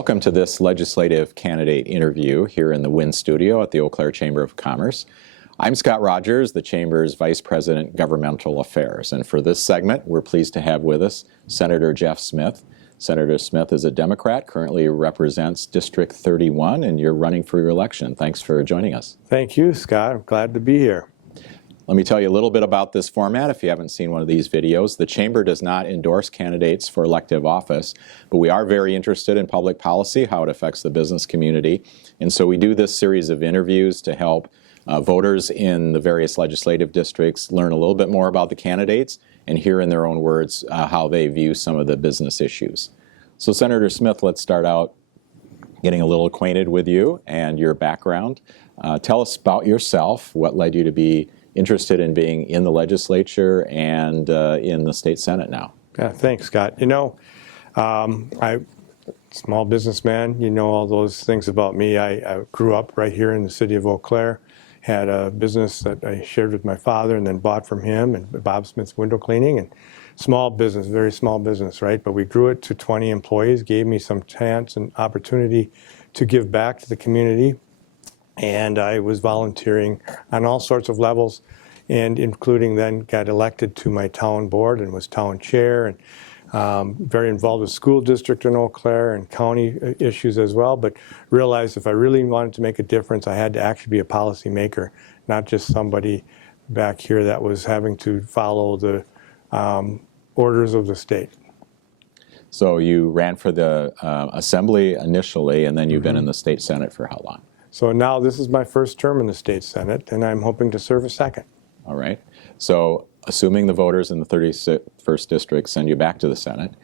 Welcome to this legislative candidate interview here in the WIN studio at the Eau Claire Chamber of Commerce. I'm Scott Rogers, the Chamber's Vice President, Governmental Affairs. And for this segment, we're pleased to have with us Senator Jeff Smith. Senator Smith is a Democrat, currently represents District 31, and you're running for re-election. Thanks for joining us. Thank you, Scott. I'm glad to be here. Let me tell you a little bit about this format if you haven't seen one of these videos. The Chamber does not endorse candidates for elective office, but we are very interested in public policy, how it affects the business community. And so we do this series of interviews to help voters in the various legislative districts learn a little bit more about the candidates and hear in their own words how they view some of the business issues. So Senator Smith, let's start out getting a little acquainted with you and your background. Tell us about yourself, what led you to be interested in being in the legislature and in the state senate now. Yeah, thanks, Scott. You know, I'm small businessman. You know all those things about me. I grew up right here in the city of Eau Claire, had a business that I shared with my father and then bought from him, and Bob Smith's Window Cleaning, and small business, very small business, right? But we grew it to 20 employees, gave me some chance and opportunity to give back to the community. And I was volunteering on all sorts of levels, and including then got elected to my town board and was town chair, and very involved with school district in Eau Claire and county issues as well, but realized if I really wanted to make a difference, I had to actually be a policymaker, not just somebody back here that was having to follow the orders of the state. So you ran for the assembly initially, and then you've been in the state senate for how long? So now this is my first term in the state senate, and I'm hoping to serve a second. All right. So assuming the voters in the 31st district send you back to the senate,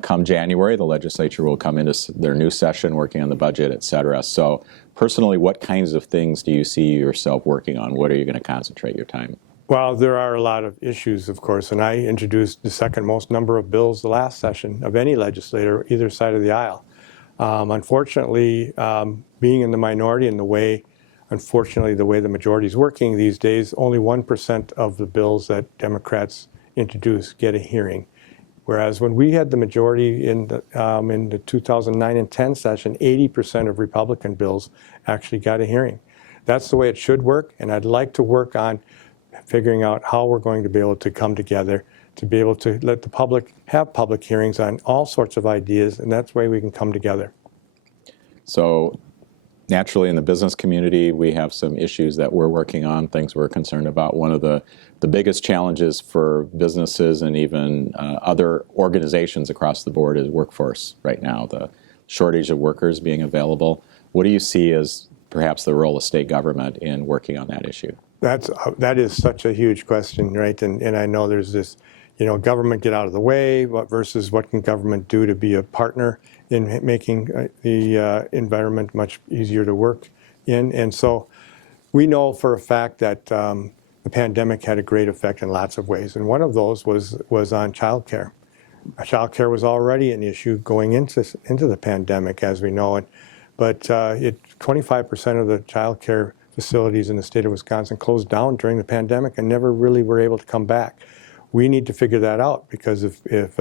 come January, the legislature will come into their new session working on the budget, et cetera. So personally, what kinds of things do you see yourself working on? What are you going to concentrate your time? Well, there are a lot of issues, of course, and I introduced the second most number of bills the last session of any legislator, either side of the aisle. Unfortunately, being in the minority and the way the majority is working these days, only 1% of the bills that Democrats introduce get a hearing. Whereas when we had the majority in the 2009 and 10 session, 80% of Republican bills actually got a hearing. That's the way it should work, and I'd like to work on figuring out how we're going to be able to come together to be able to let the public have public hearings on all sorts of ideas, and that's the way we can come together. So naturally in the business community, we have some issues that we're working on, things we're concerned about. One of the biggest challenges for businesses and even other organizations across the board is workforce right now, the shortage of workers being available. What do you see as perhaps the role of state government in working on that issue? That is such a huge question, right? And I know there's this, government get out of the way versus what can government do to be a partner in making the environment much easier to work in. And so we know for a fact that the pandemic had a great effect in lots of ways. And one of those was on childcare. Childcare was already an issue going into the pandemic, as we know it. But 25% of the childcare facilities in the state of Wisconsin closed down during the pandemic and never really were able to come back. We need to figure that out, because if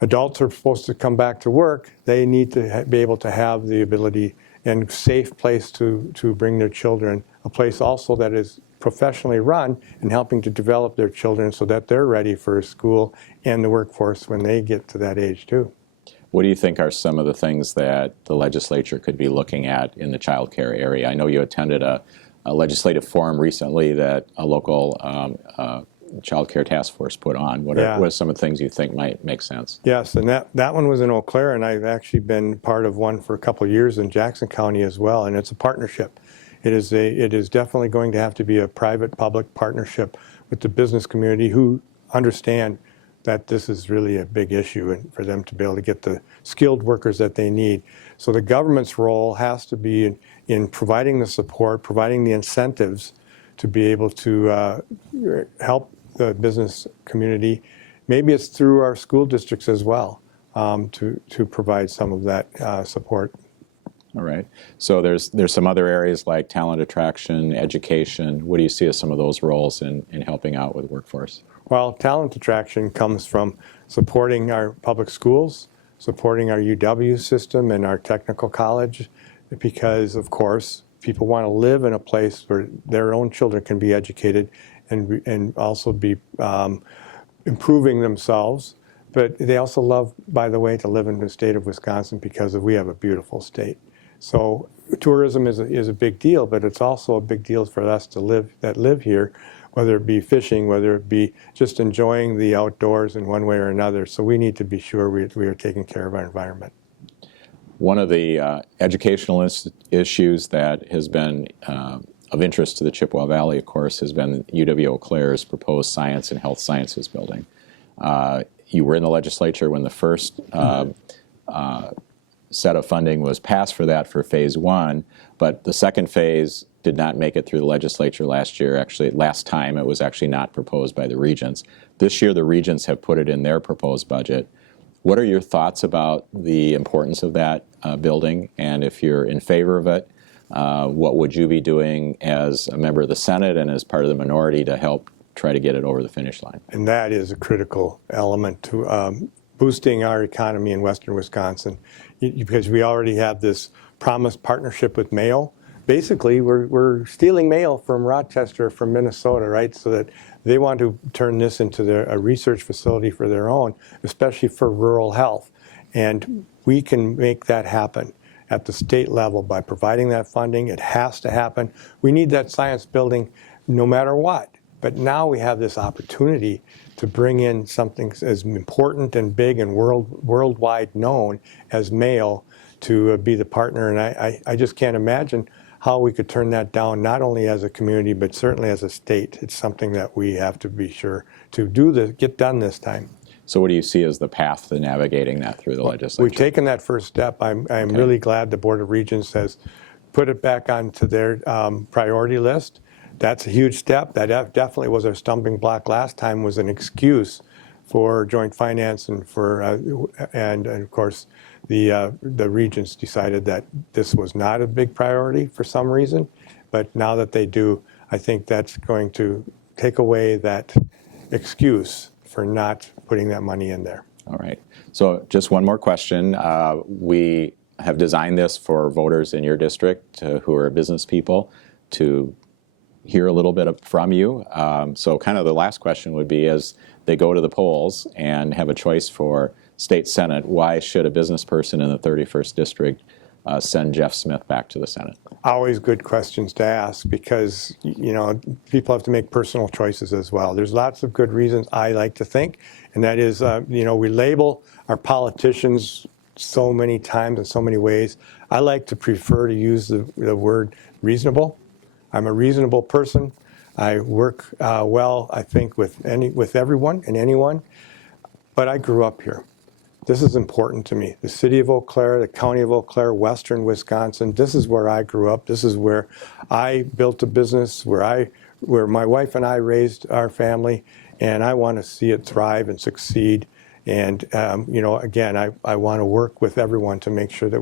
adults are supposed to come back to work, they need to be able to have the ability and safe place to bring their children, a place also that is professionally run and helping to develop their children so that they're ready for school and the workforce when they get to that age too. What do you think are some of the things that the legislature could be looking at in the child care area? I know you attended a legislative forum recently that a local child care task force put on. What are some of the things you think might make sense? Yes, and that one was in Eau Claire, and I've actually been part of one for a couple of years in Jackson County as well, and it's a partnership. It is definitely going to have to be a private-public partnership with the business community who understand that this is really a big issue, and for them to be able to get the skilled workers that they need. So the government's role has to be in providing the support, providing the incentives to be able to help the business community. Maybe it's through our school districts as well, to provide some of that support. All right. So there's some other areas like talent attraction, education. What do you see as some of those roles in helping out with workforce? Well, talent attraction comes from supporting our public schools, supporting our UW system and our technical college, because, of course, people want to live in a place where their own children can be educated and also be improving themselves. But they also love, by the way, to live in the state of Wisconsin because we have a beautiful state. So tourism is a big deal, but it's also a big deal for us that live here, whether it be fishing, whether it be just enjoying the outdoors in one way or another. So we need to be sure we are taking care of our environment. One of the educational issues that has been of interest to the Chippewa Valley, of course, has been UW Eau Claire's proposed science and health sciences building. You were in the legislature when the first set of funding was passed for that for phase one, but the second phase did not make it through the legislature last year. Actually, last time it was actually not proposed by the regents. This year the regents have put it in their proposed budget. What are your thoughts about the importance of that building? And if you're in favor of it, what would you be doing as a member of the Senate and as part of the minority to help try to get it over the finish line? And that is a critical element to boosting our economy in western Wisconsin, because we already have this promised partnership with Mayo. Basically, we're stealing Mayo from Rochester, from Minnesota, right? So that they want to turn this into a research facility for their own, especially for rural health. And we can make that happen at the state level by providing that funding. It has to happen. We need that science building no matter what. But now we have this opportunity to bring in something as important and big and worldwide known as Mayo to be the partner. And I just can't imagine how we could turn that down, not only as a community, but certainly as a state. It's something that we have to be sure to get done this time. So what do you see as the path to navigating that through the legislature? We've taken that first step. I'm really glad the Board of Regents has put it back onto their priority list. That's a huge step. That definitely was our stumbling block last time, was an excuse for joint finance and and of course the regents decided that this was not a big priority for some reason. But now that they do, I think that's going to take away that excuse for not putting that money in there. All right. So just one more question. We have designed this for voters in your district who are business people to hear a little bit from you. So kind of the last question would be, as they go to the polls and have a choice for state senate, why should a business person in the 31st district send Jeff Smith back to the Senate? Always good questions to ask, because people have to make personal choices as well. There's lots of good reasons, I like to think, and that is we label our politicians so many times in so many ways. I like to prefer to use the word reasonable. I'm a reasonable person. I work well, I think, with everyone and anyone, but I grew up here. This is important to me. The city of Eau Claire, the county of Eau Claire, western Wisconsin, this is where I grew up. This is where I built a business, where my wife and I raised our family, and I want to see it thrive and succeed. And again, I want to work with everyone to make sure that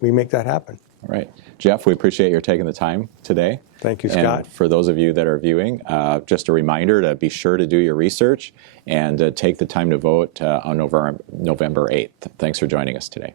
we make that happen. All right. Jeff, we appreciate your taking the time today. Thank you, Scott. And for those of you that are viewing, just a reminder to be sure to do your research and take the time to vote on November 8th. Thanks for joining us today.